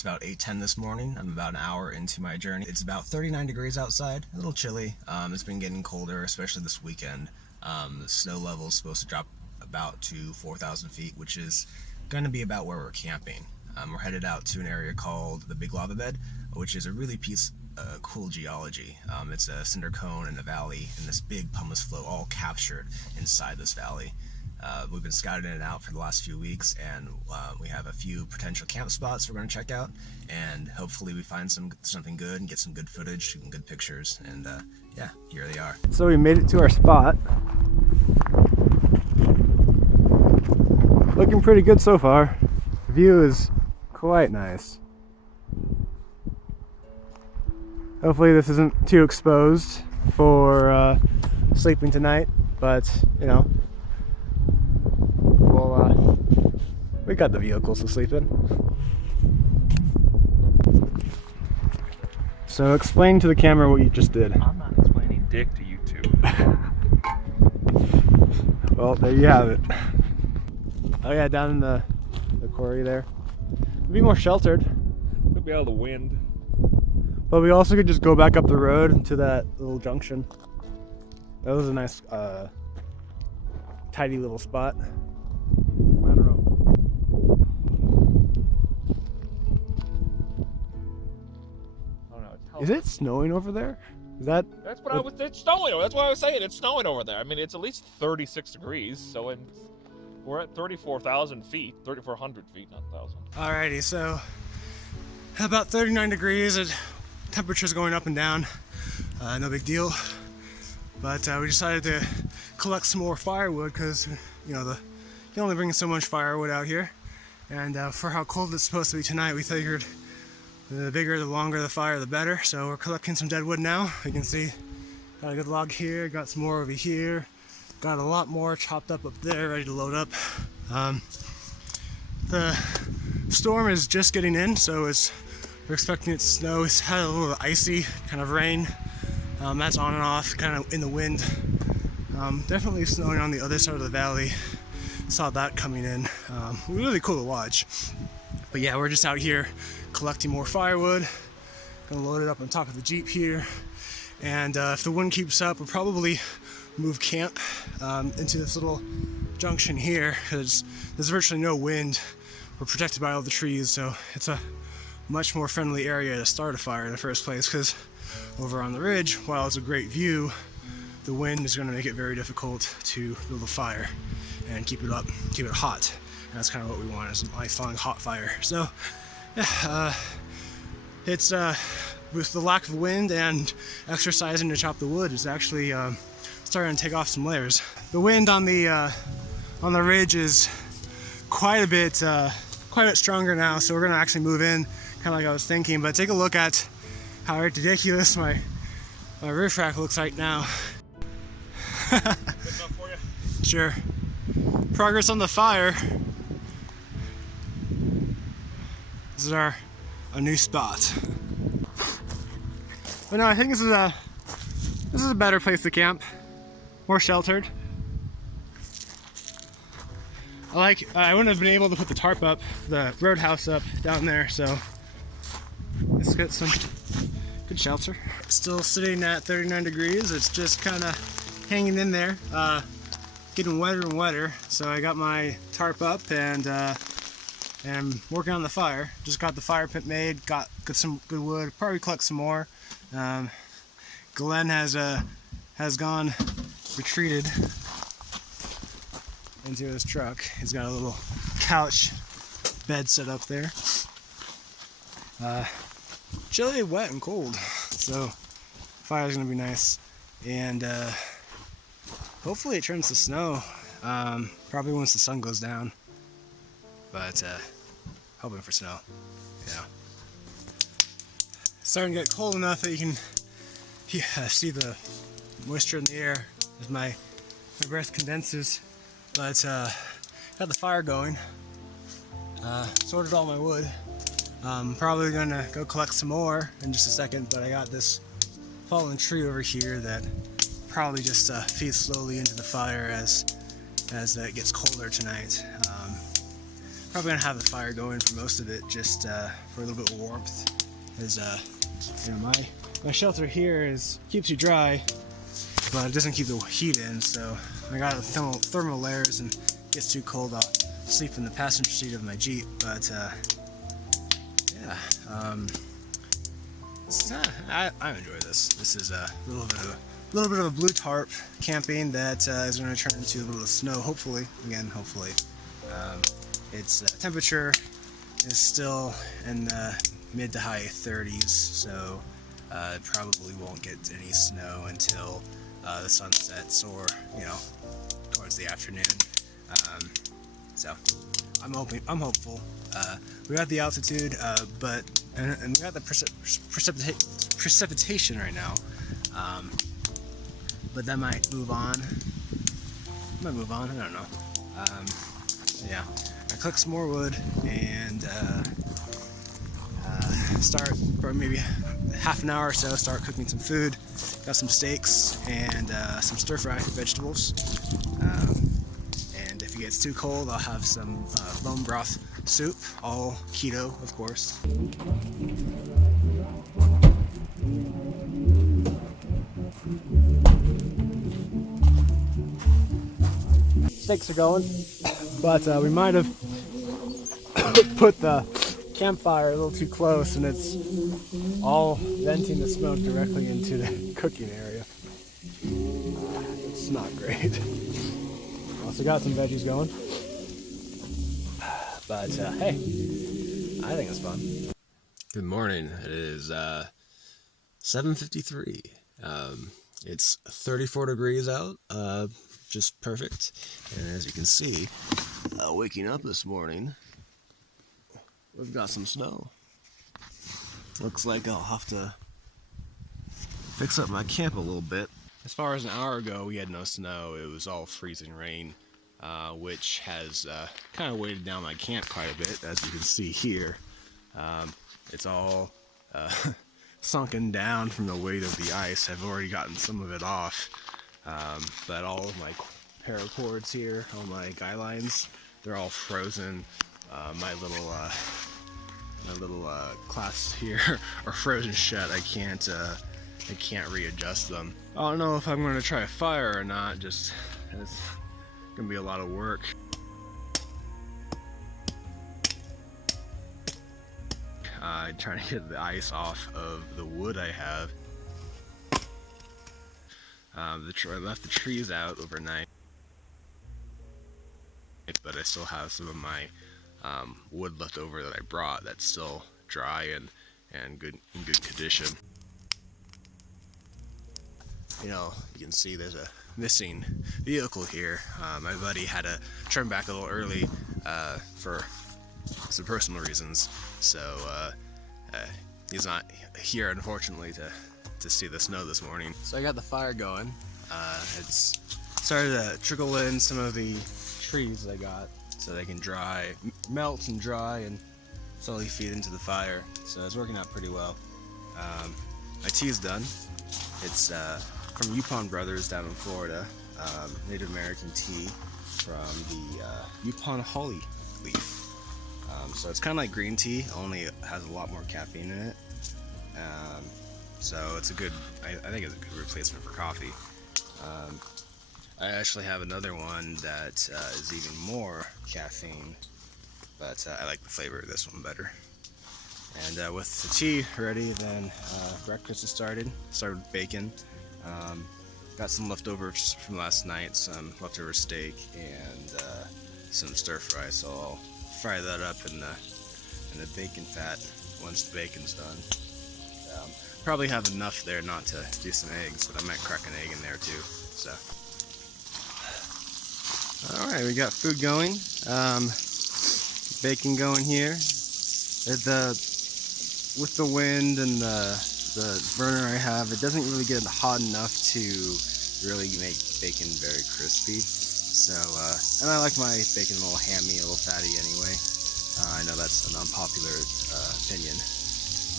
It's about 8:10 this morning. I'm about an hour into my journey. It's about 39 degrees outside, a little chilly. It's been getting colder, especially this weekend. The snow level is supposed to drop about to 4,000 feet, which is going to be about where we're camping. We're headed out to an area called the Big Lava Bed, which is a really cool geology. It's a cinder cone in a valley, and this big pumice flow all captured inside this valley. We've been scouting it out for the last few weeks, and we have a few potential camp spots we're going to check out, and hopefully we find something good and get some good footage, some good pictures, and yeah, here they are. So we made it to our spot. Looking pretty good so far. The view is quite nice. Hopefully this isn't too exposed for sleeping tonight, but you know, we got the vehicles to sleep in. So explain to the camera what you just did. I'm not explaining dick to you two. Well, there you have it. Oh yeah, down in the quarry there. It'd be more sheltered. Could be out of the wind. But we also could just go back up the road to that little junction. That was a nice, tidy little spot. I don't know. Is it snowing over there? Is that? That's what I was. It's snowing. That's what I was saying. It's snowing over there. I mean, it's at least 36 degrees. So we're at 34,000 feet, 3,400 feet, not 1,000. Alrighty, so about 39 degrees. Temperature's going up and down. No big deal. But we decided to collect some more firewood because you know you can only bring so much firewood out here. And for how cold it's supposed to be tonight, we figured the bigger, the longer the fire, the better. So we're collecting some dead wood now. You can see, got a good log here, got some more over here, got a lot more chopped up there, ready to load up. The storm is just getting in, so we're expecting it to snow. It's had a little icy kind of rain. That's on and off, kind of in the wind. Definitely snowing on the other side of the valley. Saw that coming in. Really cool to watch. But yeah, we're just out here collecting more firewood. Gonna load it up on top of the Jeep here. And if the wind keeps up, we'll probably move camp into this little junction here because there's virtually no wind. We're protected by all the trees, so it's a much more friendly area to start a fire in the first place, because over on the ridge, while it's a great view, the wind is going to make it very difficult to build a fire and keep it up, keep it hot. And that's kind of what we want, is a lifelong hot fire. So yeah, it's with the lack of wind and exercising to chop the wood, it's actually starting to take off some layers. The wind on the ridge is quite a bit stronger now, so we're going to actually move in, kind of like I was thinking. But take a look at how ridiculous my roof rack looks like now. Good enough for you? Sure. Progress on the fire. This is a new spot. But no, I think this is a better place to camp. More sheltered. I wouldn't have been able to put the tarp up, the roadhouse up down there, so let's get some good shelter. Still sitting at 39 degrees. It's just kind of hanging in there, getting wetter and wetter. So I got my tarp up and working on the fire. Just got the fire pit made, got some good wood, probably collect some more. Glenn has retreated into his truck. He's got a little couch bed set up there. Chilly, wet, and cold, so fire's gonna be nice. And hopefully it turns to snow, probably once the sun goes down, but hoping for snow, you know. It's starting to get cold enough that you can see the moisture in the air as my breath condenses. But got the fire going, sorted all my wood. Probably gonna go collect some more in just a second, but I got this fallen tree over here that probably just feeds slowly into the fire as it gets colder tonight. Probably gonna have the fire going for most of it, just for a little bit of warmth. As you know, my shelter here keeps you dry, but it doesn't keep the heat in. So I got thermal layers, and it gets too cold, I'll sleep in the passenger seat of my Jeep. But yeah, I enjoy this. This is a little bit of a blue tarp camping that is going to turn into a little bit of snow. Hopefully, hopefully. Its temperature is still in the mid to high 30s, so it probably won't get any snow until the sun sets, or towards the afternoon. So I'm hopeful. We got the altitude, but we got the precipitation right now. But that might move on. I don't know. Yeah, I collect some more wood and start, for maybe half an hour or so, start cooking some food. Got some steaks and some stir-fry vegetables. And if it gets too cold, I'll have some bone broth soup, all keto, of course. Steaks are going, but we might have put the campfire a little too close, and it's all venting the smoke directly into the cooking area. It's not great. Also got some veggies going, but hey, I think it's fun. Good morning. It is 7:53. It's 34 degrees out, just perfect. And as you can see, waking up this morning, we've got some snow. Looks like I'll have to fix up my camp a little bit. As far as an hour ago, we had no snow. It was all freezing rain, which has kind of weighted down my camp quite a bit, as you can see here. It's all sunken down from the weight of the ice. I've already gotten some of it off, but all of my paracords here, all my guy lines, they're all frozen. My little clasps here are frozen shut. I can't readjust them. I don't know if I'm going to try a fire or not. Just, it's gonna be a lot of work. Trying to get the ice off of the wood I have. I left the trees out overnight, but I still have some of my wood left over that I brought that's still dry and in good condition. You can see there's a missing vehicle here. My buddy had to turn back a little early for some personal reasons, so he's not here, unfortunately, to see the snow this morning. So I got the fire going. It's started to trickle in some of the trees I got, so they can melt and dry and slowly feed into the fire. So it's working out pretty well. My tea is done. It's from Yukon Brothers down in Florida, Native American tea from the Yukon holly leaf. So it's kind of like green tea, only it has a lot more caffeine in it. So it's I think it's a good replacement for coffee. I actually have another one that is even more caffeine, but I like the flavor of this one better. And with the tea ready, then breakfast is started. Started with bacon. Got some leftovers from last night, some leftover steak, and some stir fry. So I'll fry that up in the bacon fat once the bacon's done. Probably have enough there not to do some eggs, but I might crack an egg in there too. So, all right, we got food going. Bacon going here. With the wind and the burner I have, it doesn't really get hot enough to really make bacon very crispy. So, and I like my bacon a little hammy, a little fatty anyway. I know that's an unpopular opinion.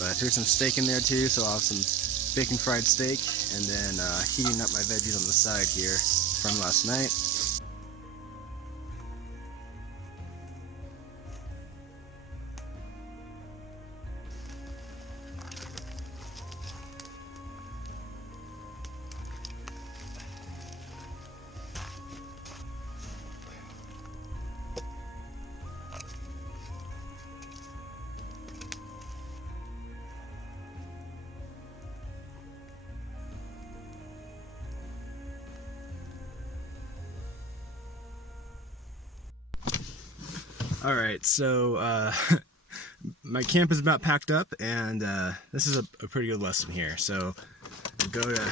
But I threw some steak in there too, so I'll have some bacon fried steak, and then heating up my veggies on the side here from last night. All right, so my camp is about packed up, and this is a pretty good lesson here. So go to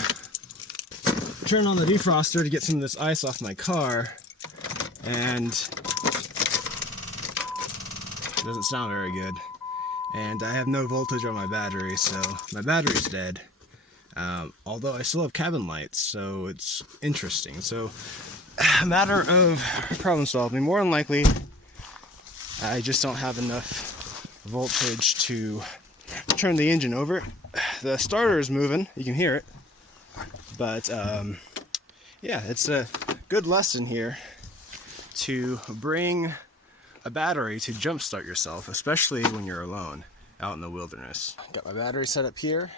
turn on the defroster to get some of this ice off my car, and it doesn't sound very good. And I have no voltage on my battery, so my battery's dead. Although I still have cabin lights, so it's interesting. So a matter of problem solving. More than likely, I just don't have enough voltage to turn the engine over. The starter is moving, you can hear it. But yeah, it's a good lesson here to bring a battery to jumpstart yourself, especially when you're alone out in the wilderness. Got my battery set up here.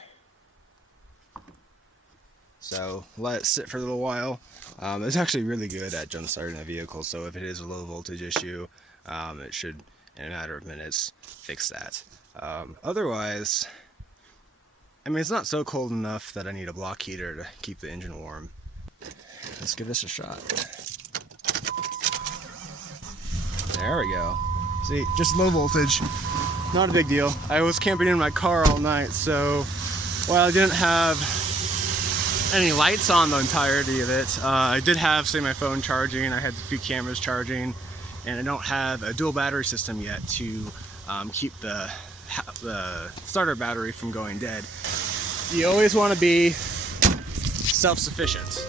So let it sit for a little while. It's actually really good at jump starting a vehicle, so if it is a low voltage issue, it should, in a matter of minutes, fix that. Otherwise, I mean, it's not so cold enough that I need a block heater to keep the engine warm. Let's give this a shot. There we go. See, just low voltage, not a big deal. I was camping in my car all night, so while I didn't have any lights on the entirety of it, I did have, say, my phone charging, I had a few cameras charging, and I don't have a dual battery system yet to keep the starter battery from going dead. You always want to be self-sufficient.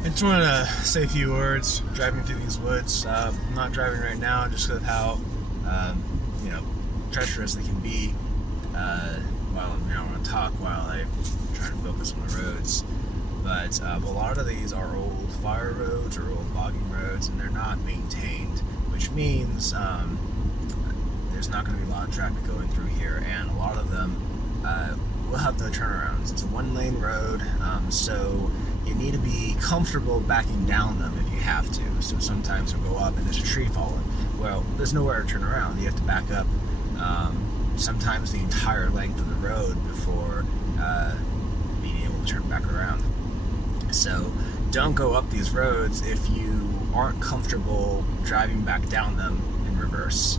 I just wanted to say a few words driving through these woods. I'm not driving right now just because of how treacherous they can be. While I want to talk while I try to focus on the roads. But a lot of these are old fire roads or old logging roads, and they're not maintained, which means there's not going to be a lot of traffic going through here, and a lot of them will have no turnarounds. It's a one-lane road, so you need to be comfortable backing down them if you have to. So sometimes you'll go up and there's a tree falling. Well, there's nowhere to turn around. You have to back up sometimes the entire length of the road before being able to turn back around. So don't go up these roads if you aren't comfortable driving back down them in reverse.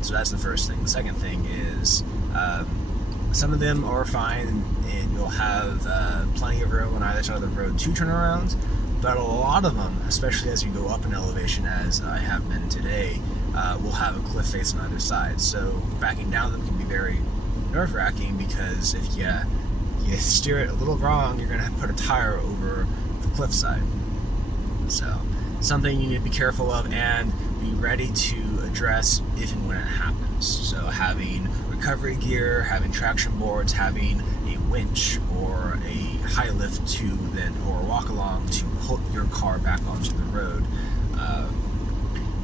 So that's the first thing. The second thing is some of them are fine and you'll have plenty of room on either side of the road to turn around, but a lot of them, especially as you go up in elevation as I have been today, will have a cliff face on either side. So backing down them can be very nerve-wracking because if you steer it a little wrong, you're going to put a tire over the cliffside. So something you need to be careful of and be ready to address if and when it happens. So having recovery gear, having traction boards, having a winch or a high lift or walk along to hook your car back onto the road.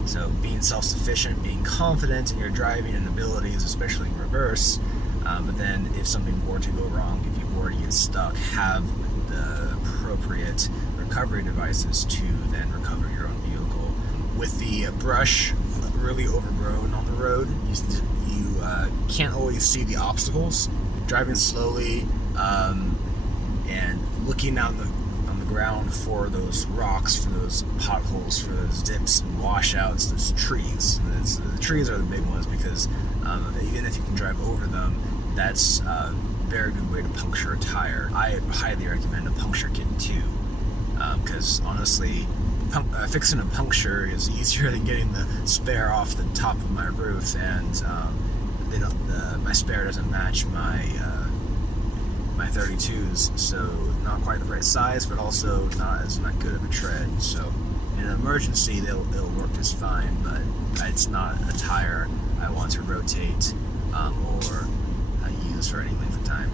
So being self-sufficient, being confident in your driving and abilities, especially in reverse. But then if something were to go wrong, if you were to get stuck, have the appropriate recovery devices to then recover your own vehicle. With the brush really overgrown on the road, you can't always see the obstacles. Driving slowly and looking out on the ground for those rocks, for those potholes, for those dips and washouts, those trees. The trees are the big ones because even if you can drive over them, that's a very good way to puncture a tire. I highly recommend a puncture kit too, because honestly, fixing a puncture is easier than getting the spare off the top of my roof, and my spare doesn't match my 32s, so not quite the right size, but also not good of a tread. So in an emergency, it'll work just fine, but it's not a tire I want to rotate or use for any length of time.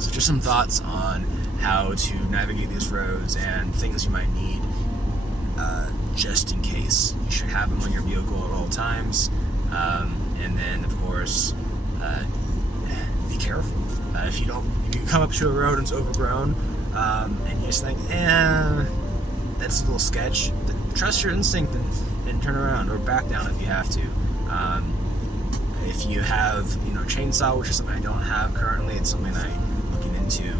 So just some thoughts on how to navigate these roads and things you might need just in case. You should have them on your vehicle at all times. And then, of course, be careful. If you come up to a road and it's overgrown, and you just think, that's a little sketch, trust your instinct and turn around or back down if you have to. If you have, chainsaw, which is something I don't have currently, it's something I'm looking into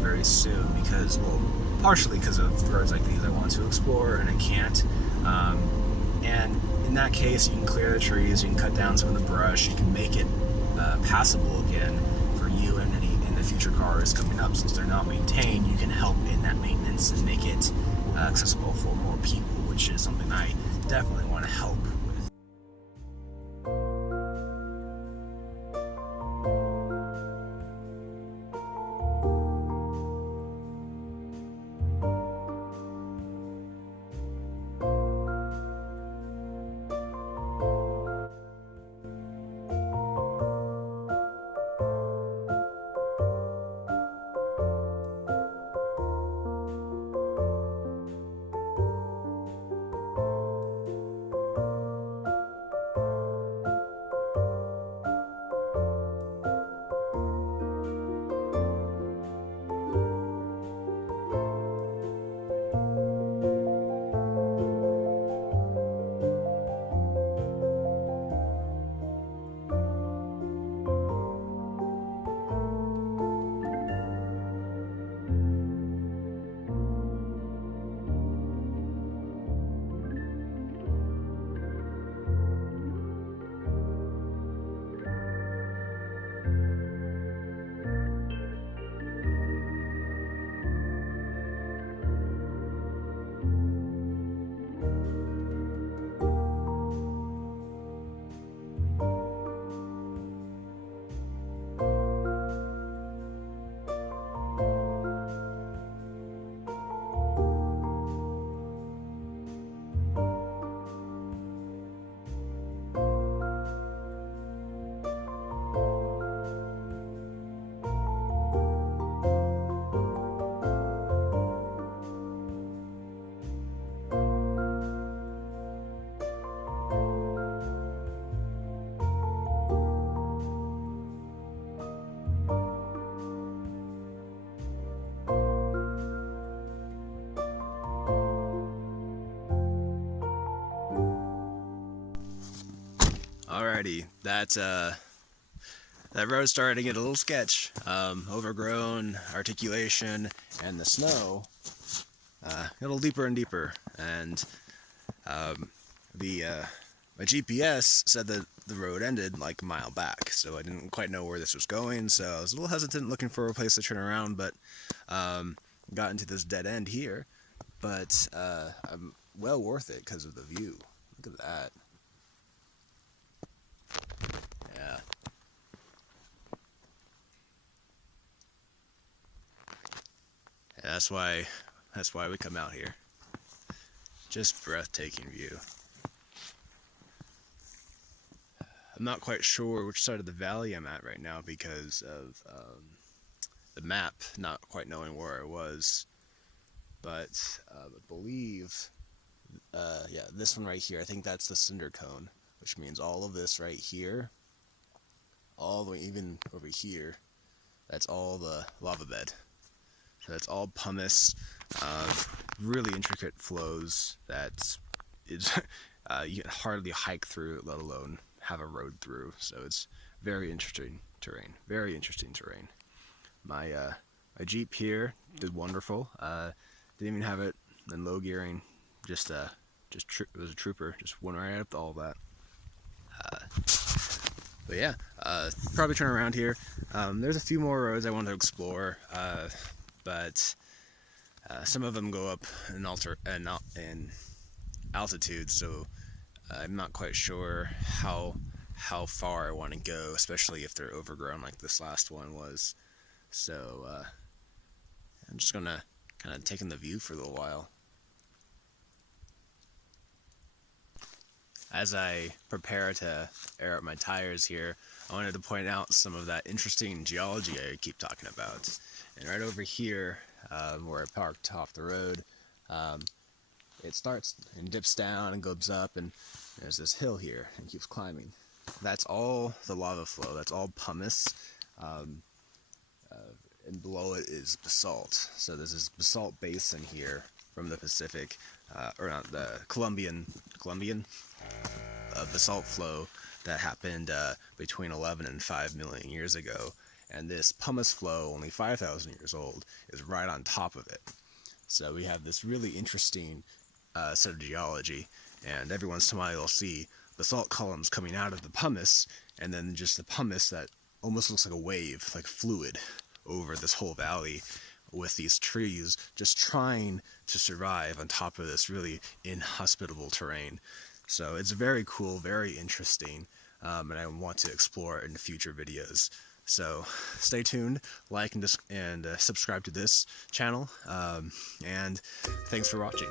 very soon because, well, partially because of roads like these I want to explore and I can't. And in that case, you can clear the trees, you can cut down some of the brush, you can make it passable again for you and the future cars coming up. Since they're not maintained, you can help in that maintenance and make it accessible for more people, which is something I definitely want to help with. Alrighty, that road started to get a little sketch. Overgrown, articulation, and the snow a little deeper and deeper. And my GPS said that the road ended like a mile back, so I didn't quite know where this was going. So I was a little hesitant looking for a place to turn around, but got into this dead end here. But I'm well worth it because of the view. Look at that. Yeah. That's why we come out here. Just breathtaking view. I'm not quite sure which side of the valley I'm at right now because of the map not quite knowing where I was. But I believe, yeah, this one right here, I think that's the cinder cone, which means all of this right here, all the way even over here, that's all the lava bed. So that's all pumice, really intricate flows that is you can hardly hike through, let alone have a road through. So it's very interesting terrain. Very interesting terrain. My Jeep here did wonderful. Didn't even have it in low gearing. It was a trooper. Just went right up to all that. But yeah, probably turn around here. There's a few more roads I want to explore, but some of them go up in altitude, so I'm not quite sure how far I want to go, especially if they're overgrown like this last one was. So I'm just gonna kind of take in the view for a little while. As I prepare to air up my tires here, I wanted to point out some of that interesting geology I keep talking about. And right over here, where I parked off the road, it starts and dips down and goes up, and there's this hill here and keeps climbing. That's all the lava flow. That's all pumice. And below it is basalt. So there's this basalt basin here from the Pacific, or not, the Colombian basalt flow that happened between 11 and 5 million years ago. And this pumice flow, only 5,000 years old, is right on top of it. So we have this really interesting set of geology, and every once in a while you'll see basalt columns coming out of the pumice, and then just the pumice that almost looks like a wave, like fluid, over this whole valley, with these trees just trying to survive on top of this really inhospitable terrain. So it's very cool, very interesting, and I want to explore it in future videos. So stay tuned, like and subscribe to this channel, and thanks for watching.